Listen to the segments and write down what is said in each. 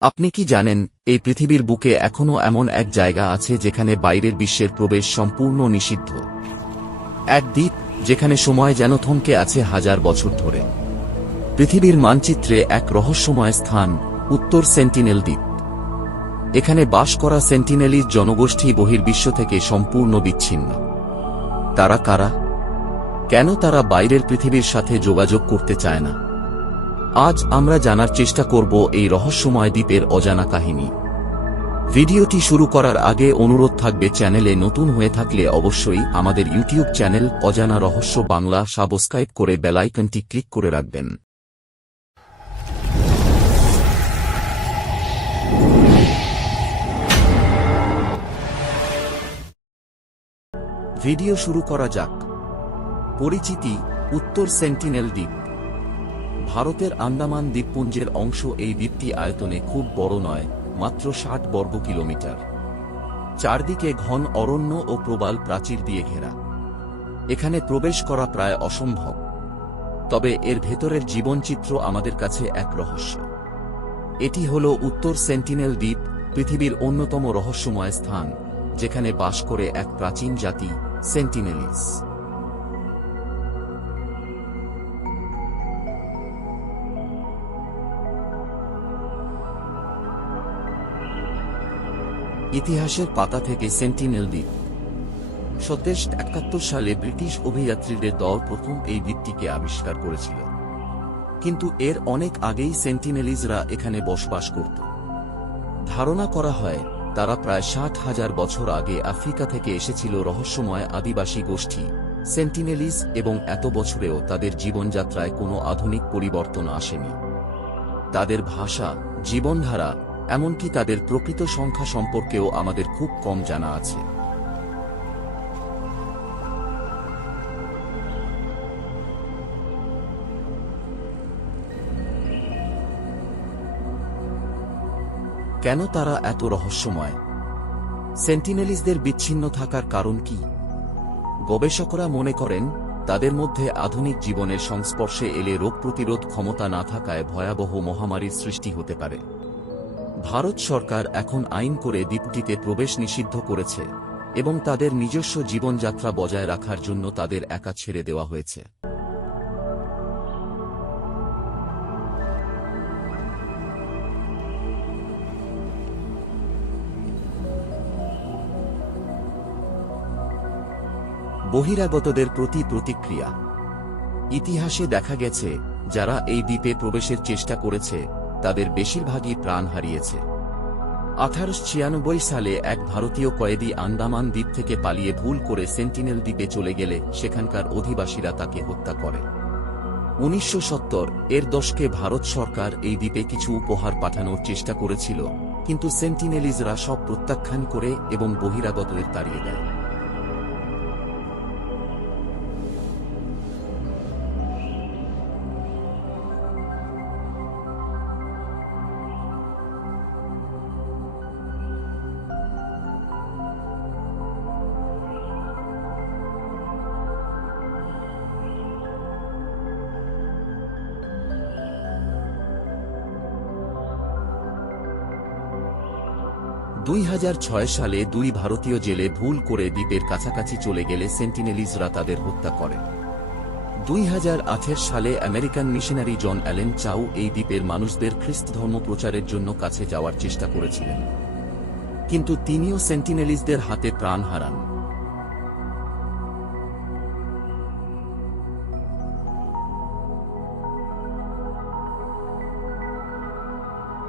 আপনি কি জানেন, এই পৃথিবীর বুকে এখনও এমন এক জায়গা আছে যেখানে বাইরের বিশ্বের প্রবেশ সম্পূর্ণ নিষিদ্ধ। এক দ্বীপ, যেখানে সময় যেন থমকে আছে হাজার বছর ধরে। পৃথিবীর মানচিত্রে এক রহস্যময় স্থান, উত্তর সেন্টিনেল দ্বীপ। এখানে বাস করা সেন্টিনেলির জনগোষ্ঠী বহির্বিশ্ব থেকে সম্পূর্ণ বিচ্ছিন্ন। তারা কারা? কেন তারা বাইরের পৃথিবীর সাথে যোগাযোগ করতে চায় না? আজ আমরা জানার চেষ্টা করব এই রহস্যময় দ্বীপের অজানা কাহিনী। ভিডিওটি শুরু করার আগে অনুরোধ থাকবে চ্যানেলে নতুন হয়ে থাকলে অবশ্যই আমাদের ইউটিউব চ্যানেল অজানা রহস্য বাংলা সাবস্ক্রাইব করে বেলাইকনটি ক্লিক করে রাখবেন। ভিডিও শুরু করা যাক। পরিচিতি, উত্তর সেন্টিনেল দ্বীপ। ভারতের আন্দামান দ্বীপপুঞ্জের অংশ এই দ্বীপটি আয়তনে খুব বড় নয়, মাত্র ষাট বর্গ কিলোমিটার। চারদিকে ঘন অরণ্য ও প্রবাল প্রাচীর দিয়ে ঘেরা। এখানে প্রবেশ করা প্রায় অসম্ভব। তবে এর ভেতরের জীবনচিত্র আমাদের কাছে এক রহস্য। এটি হল উত্তর সেন্টিনেল দ্বীপ, পৃথিবীর অন্যতম রহস্যময় স্থান, যেখানে বাস করে এক প্রাচীন জাতি, সেন্টিনেলিস। ইতিহাসের পাতা থেকে সেন্টিনেল দ্বীপ। সতেশ একাত্তর সালে ব্রিটিশ অভিযাত্রীদের দল প্রথম এই দ্বীপটিকে আবিষ্কার করেছিল। কিন্তু এর অনেক আগেই সেন্টিনেলিজরা এখানে বসবাস করত। ধারণা করা হয়, তারা প্রায় ষাট হাজার বছর আগে আফ্রিকা থেকে এসেছিল রহস্যময় আদিবাসী গোষ্ঠী, সেন্টিনেলিস, এবং এত বছরেও তাদের জীবনযাত্রায় কোনো আধুনিক পরিবর্তন আসেনি। তাদের ভাষা, জীবনধারা এমনকি তাদের প্রকৃত সংখ্যা সম্পর্কেও আমাদের খুব কম জানা আছে। কেন তারা এত রহস্যময়? সেন্টিনেলিসদের বিচ্ছিন্ন থাকার কারণ কি? গবেষকরা মনে করেন, তাদের মধ্যে আধুনিক জীবনের সংস্পর্শে এলে রোগ প্রতিরোধ ক্ষমতা না থাকায় ভয়াবহ মহামারীর সৃষ্টি হতে পারে। ভারত সরকার এখন আইন করে দ্বীপটিতে প্রবেশ নিষিদ্ধ করেছে এবং তাদের নিজস্ব জীবনযাত্রা বজায় রাখার জন্য তাদের একা ছেড়ে দেওয়া হয়েছে। বহিরাগতদের প্রতি প্রতিক্রিয়া। ইতিহাসে দেখা গেছে, যারা এই দ্বীপে প্রবেশের চেষ্টা করেছে তাদের বেশিরভাগই প্রাণ হারিয়েছে। আঠারোশো ছিয়ানব্বই সালে এক ভারতীয় কয়েদি আন্দামান দ্বীপ থেকে পালিয়ে ভুল করে সেন্টিনেল দ্বীপে চলে গেলে সেখানকার অধিবাসীরা তাকে হত্যা করে। উনিশশো সত্তর, এর দশকে ভারত সরকার এই দ্বীপে কিছু উপহার পাঠানোর চেষ্টা করেছিল, কিন্তু সেন্টিনেলিজরা সব প্রত্যাখ্যান করে এবং বহিরাগতদের তাড়িয়ে দেয়। দুই হাজার ছয় সালে দুই ভারতীয় জেলে ভুল করে দ্বীপের কাছাকাছি চলে গেলে সেন্টিনেলিজরা তাদের হত্যা করে দুই সালে American missionary John Allen Chau এই দ্বীপের মানুষদের খ্রিস্ট ধর্ম প্রচারের জন্য কাছে যাওয়ার চেষ্টা করেছিলেন। কিন্তু তিনিও সেন্টিনেলিজদের হাতে প্রাণ হারান।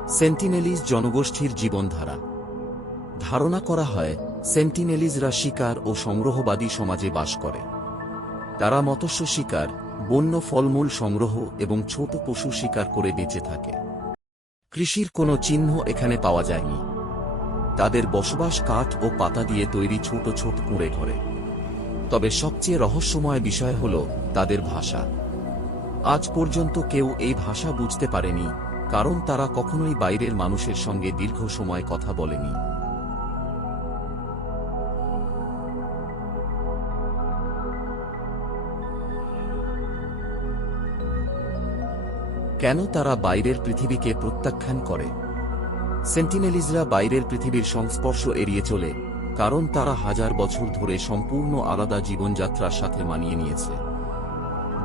সেন্টিনেলিজ জনগোষ্ঠীর জীবনধারা ধারণা করা হয়, সেন্টিনেলিজরা শিকার ও সংগ্রহবাদী সমাজে বাস করে। তারা মৎস্য শিকার, বন্য ফলমূল সংগ্রহ এবং ছোট পশু শিকার করে বেঁচে থাকে। কৃষির কোনো চিহ্ন এখানে পাওয়া যায়নি। তাদের বসবাস কাঠ ও পাতা দিয়ে তৈরি ছোট ছোট কুঁড়ে ঘরে। তবে সবচেয়ে রহস্যময় বিষয় হল তাদের ভাষা। আজ পর্যন্ত কেউ এই ভাষা বুঝতে পারেনি, কারণ তারা কখনোই বাইরের মানুষের সঙ্গে দীর্ঘ সময় কথা বলেনি। কেন তারা বাইরের পৃথিবীকে প্রত্যাখ্যান করে? সেন্টিনেলিজরা বাইরের পৃথিবীর সংস্পর্শ এড়িয়ে চলে, কারণ তারা হাজার বছর ধরে সম্পূর্ণ আলাদা জীবনযাত্রার সাথে মানিয়ে নিয়েছে।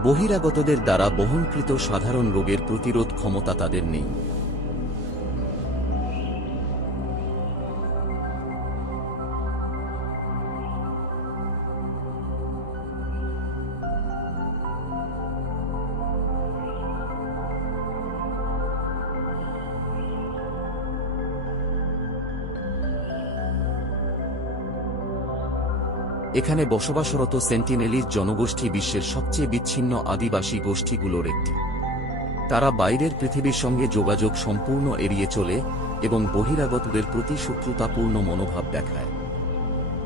বহিরাগতদের দ্বারা বহনকৃত সাধারণ রোগের প্রতিরোধ ক্ষমতা তাদের নেই। এখানে বসবাসরত সেন্টিনেলির জনগোষ্ঠী বিশ্বের সবচেয়ে বিচ্ছিন্ন আদিবাসী গোষ্ঠীগুলোর একটি। তারা বাইরের পৃথিবীর সঙ্গে যোগাযোগ সম্পূর্ণ এড়িয়ে চলে এবং বহিরাগতদের প্রতি শত্রুতাপূর্ণ মনোভাব দেখায়।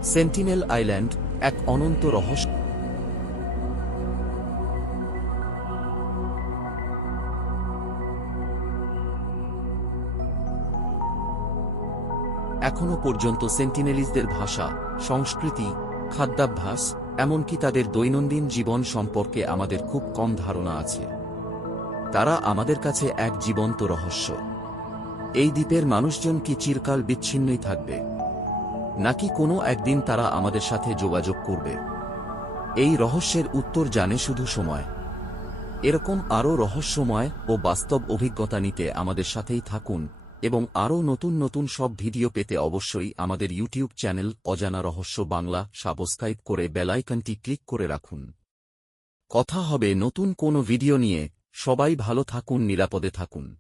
সেন্টিনেল আইল্যান্ড এক অনন্ত রহস্য এখনও পর্যন্ত সেন্টিনেলিসদের ভাষা, সংস্কৃতি খাদ্যাভ্যাস, এমনকি তাদের দৈনন্দিন জীবন সম্পর্কে আমাদের খুব কম ধারণা আছে। তারা আমাদের কাছে এক জীবন্ত রহস্য। এই দ্বীপের মানুষজন কি চিরকাল বিচ্ছিন্নই থাকবে? নাকি কোনো একদিন তারা আমাদের সাথে যোগাযোগ করবে? এই রহস্যের উত্তর জানে শুধু সময়। এরকম আরও রহস্যময় ও বাস্তব অভিজ্ঞতা নিতে আমাদের সাথেই থাকুন এবং আরও নতুন নতুন সব ভিডিও পেতে অবশ্যই আমাদের ইউটিউব চ্যানেল অজানা রহস্য বাংলা সাবস্ক্রাইব করে বেলাইকনটি ক্লিক করে রাখুন কথা হবে নতুন কোনো ভিডিও নিয়ে সবাই ভালো থাকুন, নিরাপদে থাকুন